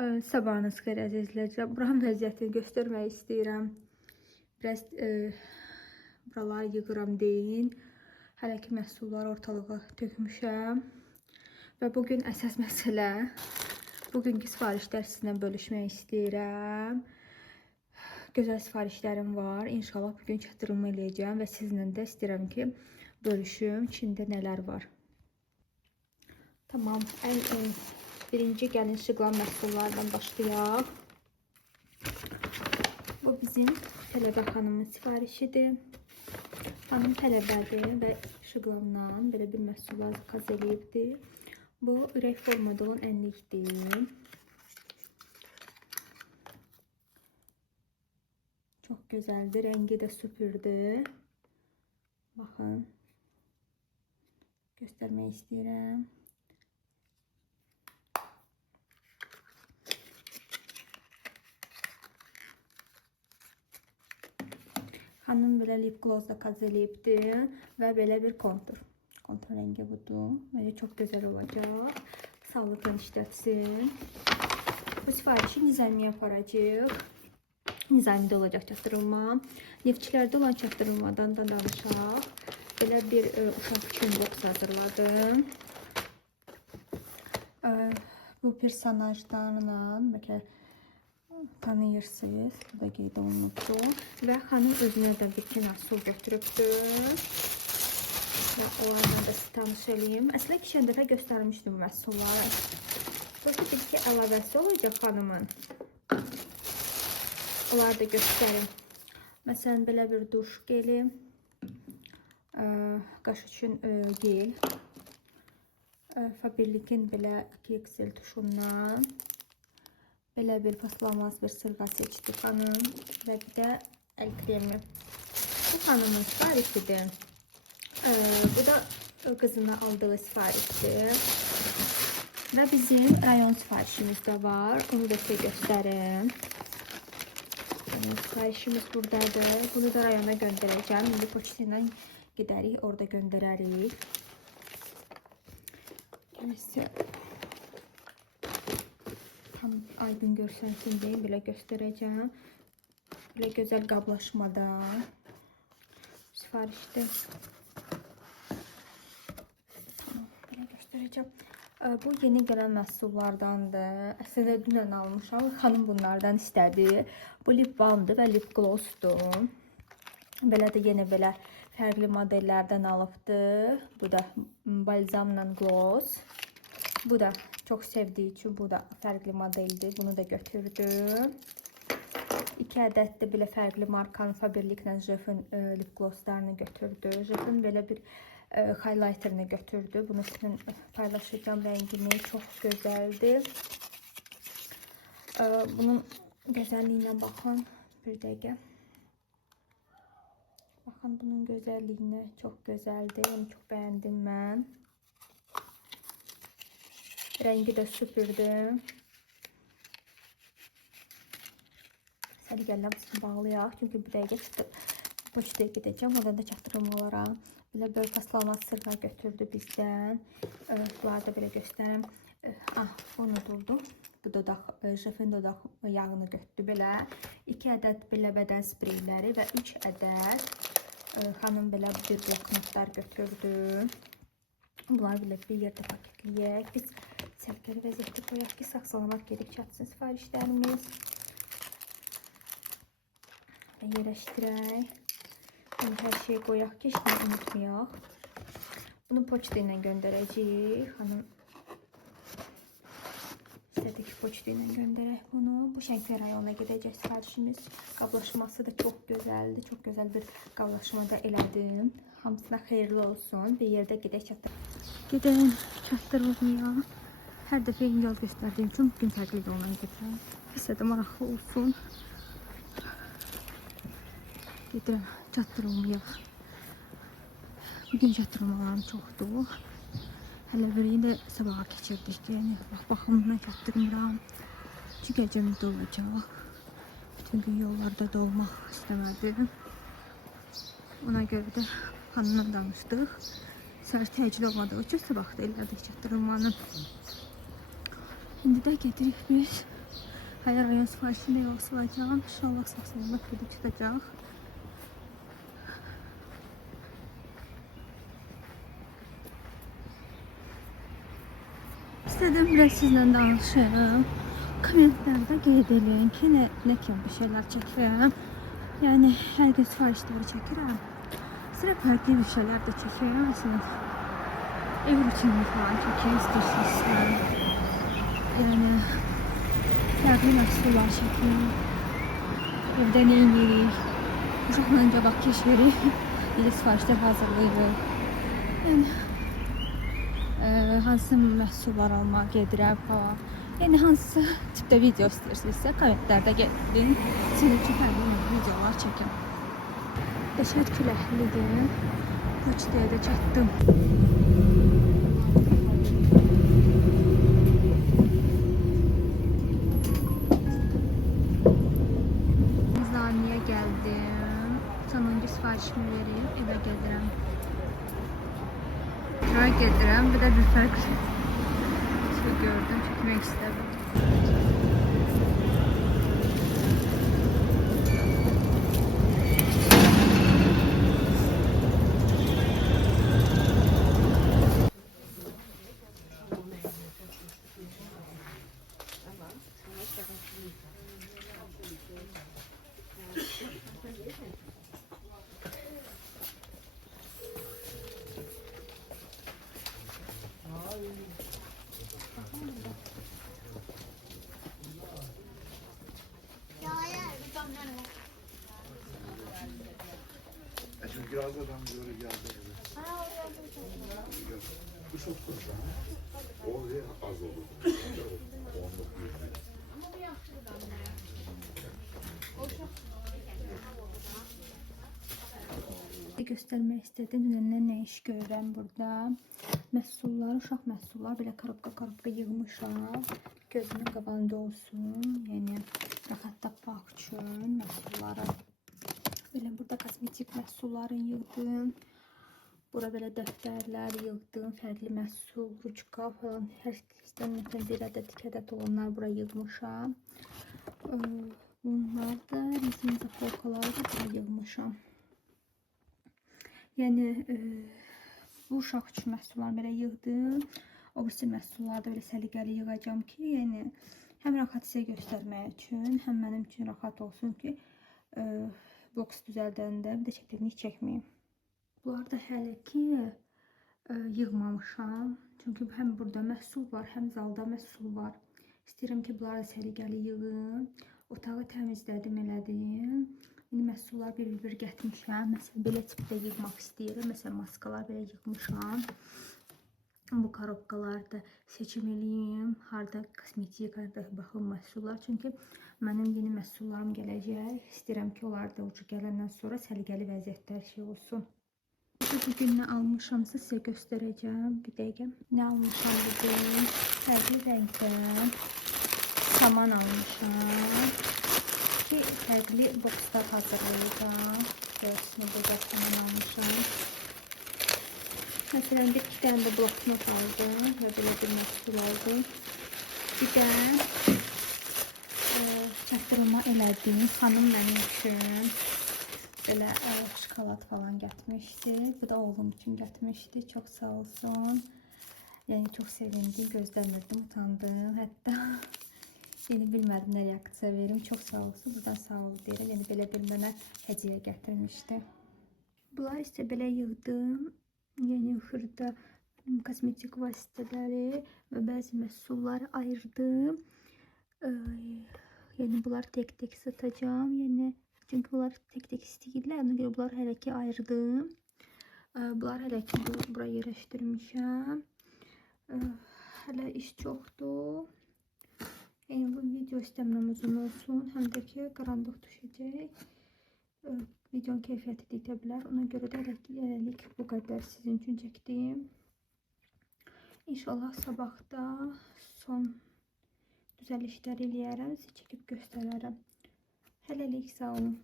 Sabahınız xeyir əziz izləyicilər. Buranın vəziyyətini göstərmək istəyirəm. Biraz buraları yığıram deyin. Hələ ki məhsulları ortalığa tökmüşəm. Və bugün əsas məsələ, bugünkü sifarişlər sizinlə bölüşmək istəyirəm. Gözəl sifarişlərim var. İnşallah bugün çatdırılma eləyəcəm və sizinlə də istəyirəm ki, bölüşüm. İçində nələr var. Tamam. Birinci gəlin şıqlan məhsullardan başlayaq. Bu bizim tələbə xanımın sifarişidir. Xanım tələbədir və şıqlandan belə bir məhsullar zakaz eləyibdir. Bu ürək formada olan ənlikdir. Çox gözəldir, rəngi də süpürdür. Baxın. Göstərmək istəyirəm. Xanım belə lip gloss zakaz eləyibdir və belə bir kontur. Kontur rəngi budur. Belə çox gözəl olacaq. Sağlıqla işlətsin. Bu sifarişi Nizamiyə aparacaq. Nizamidə olacaq çatdırılma. Neftçilərdə olan çatdırılmadan da danışaq. Belə bir uşaq üçün boks hazırladım. Bu personajlarla bəlkə tanıyırsınız. Bu da qeyd olunubdur. Və xanım özünə də bir kinasol götürübdür. Və onlarla da tanış eləyim. Əslində keçən dəfə göstərmişdim bu məhsulları. Burada bir-iki əlavəsi olacaq xanımın. Onları da göstərim. Məsələn, belə bir duş geli. Qaş üçün gel. Faberlic'in belə 2XL tuşundan. Belə bir paslanmaz bir sırğa seçdi xanım. Və bir də əl kremi. Bu xanımın sifarişidir. Bu da qızına aldığı sifarişdir. Və bizim rayon sifarişimiz də var. Onu da size göstərim. Sifarişimiz buradadır. Bunu da rayona göndərəcəm. İndi poçta ilə gedərik, orada göndərərik. Tam aydın görsənsin deyə belə göstərəcəm. Belə gözəl qablaşmada sifarişdir. Tamam, belə göstərəcəm. Bu yeni gələn məhsullardandır. Əslində dünən almışam. Xanım bunlardan istədi. Bu lip balmdır və lip glossdur. Belə də yeni belə fərqli modellərdən alıbdır. Bu da balzamla gloss. Bu da çok sevdiği için bu da fərqli modeldir. Bunu da götürdüm. 2 ədəd də belə fərqli markanın Faberlic'lə Jeff'in lip glosslarını götürdü. Jeff'in belə bir highlighter'ını götürdü. Bunu sizinlə paylaşacağım. Rəngini çox gözəldir. Bunun gözəlliyinə baxın. Bir dəqiqə. Baxın bunun gözəlliyinə çox gözəldir. Onu çox bəyəndim mən. Rəngi də süpürdüm. Səni gələm sizin bağlayaq. Çünki bir dəqiqə poçtaya gedəcəm. Oradan da çatdırılmalara. Belə böyle paslanmaz sırğa götürdü bizdən. Bunları da belə göstərim. Bunu durdu. Bu dodaq, Jeff'in dodaq yağını götürdü belə. 2 ədəd belə bədən spreyləri və 3 ədəd xanım belə bir bloknotlar götürdü. Bunları belə bir yerdə paketləyək. Biz sərkəli vəziyyətdə qoyaq ki, sağ-salamat gedib çatsın sifarişlərimiz. Və yerləşdirək. Hər şeyi qoyaq ki, işini unutmayaq. Bunu poçta ilə göndərəcəyik. Xanım istədik ki, poçta ilə göndərək bunu. Bu Şənkəy rayonuna gedəcək sifarişimiz. Qablaşması da çox gözəldir. Çox gözəl bir qablaşmada elədim. Hamısına xeyirli olsun. Bir yerdə gedək çatdıraq. Gedək çatdırılmaya. Hər dəfə eyni yol göstərdiyim üçün bugün fərqli yolla gedirəm. Sizə də maraqlı olsun. Gedirəm çatdırılmaya. Bugün çatdırılmalarım çoxdur. Hələ biri də sabaha keçirdik. Yəni, baxımına çatdırmıram. Çünki gecəmizdə olacaq. Bütün gün yollarda da olmaq istəmədim. Ona görə də xanımla danışdıq. Səhər təcil olmadığı üçün sabah da elədik çatdırılmanı. İndi də gedirik biz Hayır, rayon sifarişini yox salacağım. İnşallah sağ-salamat video çıxacaq. İstədim biraz sizlə danışım. Kommentlərdə qeyd edin ki, nə kimi bir şeylər çəkirəm. Yəni, hər gün sifarişləri çəkirəm. Sıra fərqli bir şeylər də çəkirəm. Məsələn, ev rutini falan çəkirəm, istəyirsinizsə. Yəni, fərqli məhsullar çəkirəm. Evdə nə yeyirik? Uşaqla qabaq keşirik. Necə sifarişlər hazırlayırıq. Yəni, hansı məhsullar almaq gedirəm falan. Yəni, hansı tipdə video istəyirsinizsə, kommentlərdə qeyd edin. Sizin üçün fərqli videolar çəkim. Qəşəng küləklidir. Poçtaya da çatdım. Nizamiyə gəldim. Sonuncu sifarişimi verib, evə gedirəm. Merak gedirəm. Bir də bir fərq gördüm, çəkmək istədim. Çünkü biraz adam böyle geldi. Bu çok fazla. Oraya az olur. Onluk büyük. Göstermek istedim. Dünəndən nə iş görürəm burada. Məhsullar, uşaq məhsullar belə karobka yığmışam. Gözünün qabağında olsun. Yəni rahat tapmaq üçün məhsulları. Belə burada kosmetik məhsulları yığdım. Bura belə dəftərlər yığdım. Fərqli məhsul, ruçka falan. Hər istəməkdən bir ədəd, iki ədəd olanlar bura yığmışam. Bunlar da rezinka polkaları da bura yığmışam. Yəni bu uşaq üçün məhsullar belə yığdım. O birisi məhsulları da belə səliqəli yığacağım ki, yəni həm rahat sizə göstərmək üçün, həm mənim üçün rahat olsun ki, boks düzəldəndə bir də çətinlik çəkməyim. Bunlar da hələ ki yığmamışam. Çünki həm burada məhsul var, həm zalda məhsul var. İstəyirəm ki, bunları da səliqəli yığım. Otağı təmizlədim, elədim. İndi məhsullar bir gətirmişəm. Məsələn, belə tipdə yığmaq istəyirəm. Məsələn, maskalar belə yığmışam. Bu karobkalarda seçim eləyim. Harda kosmetik, harda baxım məhsullar. Çünki mənim yeni məhsullarım gələcək. İstəyirəm ki, onlar da ucu gələndən sonra səliqəli vəziyyətdə hər şey olsun. Bugün nə almışamsa sizə göstərəcəm. Bir dəqiqə. Nə almışam bugün? Fərqli rəngdə saman almışam. Fərqli bokslar hazırlayacağım. Görsünüz, burada saman almışam. Məsələn, bir iki dənə də bloknot aldım və belə bir məhsul aldım. Bir də çatdırma elədim. Xanım mənim üçün belə şokolad falan gətirmişdi. Bu da oğlum üçün gətirmişdi. Çox sağ olsun. Yəni çox sevindim, gözləmirdim, utandım. Hətta yəni bilmədim nə reaksiya verim. Çox sağ olsun. Buradan sağ ol deyirəm. Yəni belə bir mənə hədiyyə gətirmişdi. Bunlar isə belə yığdım. Yəni xırda kosmetik vasitələri və bəzi məhsulları ayırdım. Yəni bunlar tek-tek satacağım. Yəni çünki bunlar tek-tek istəyirlər. Ona görə bunları hələ ki ayırdım. Bunlar hələ ki bura yerləşdirmişəm. Hələ iş çoxdur. Yəni bu video istəmirəm uzun olsun. Həm də ki qaranlıq düşəcək. Videonun keyfiyyəti də itə bilər. Ona görə də eləlik bu qədər sizin üçün çəkdim. İnşallah sabahda son düzəlişlər eləyərəm. Sizə çəkib göstərərəm. Hələlik sağ olun.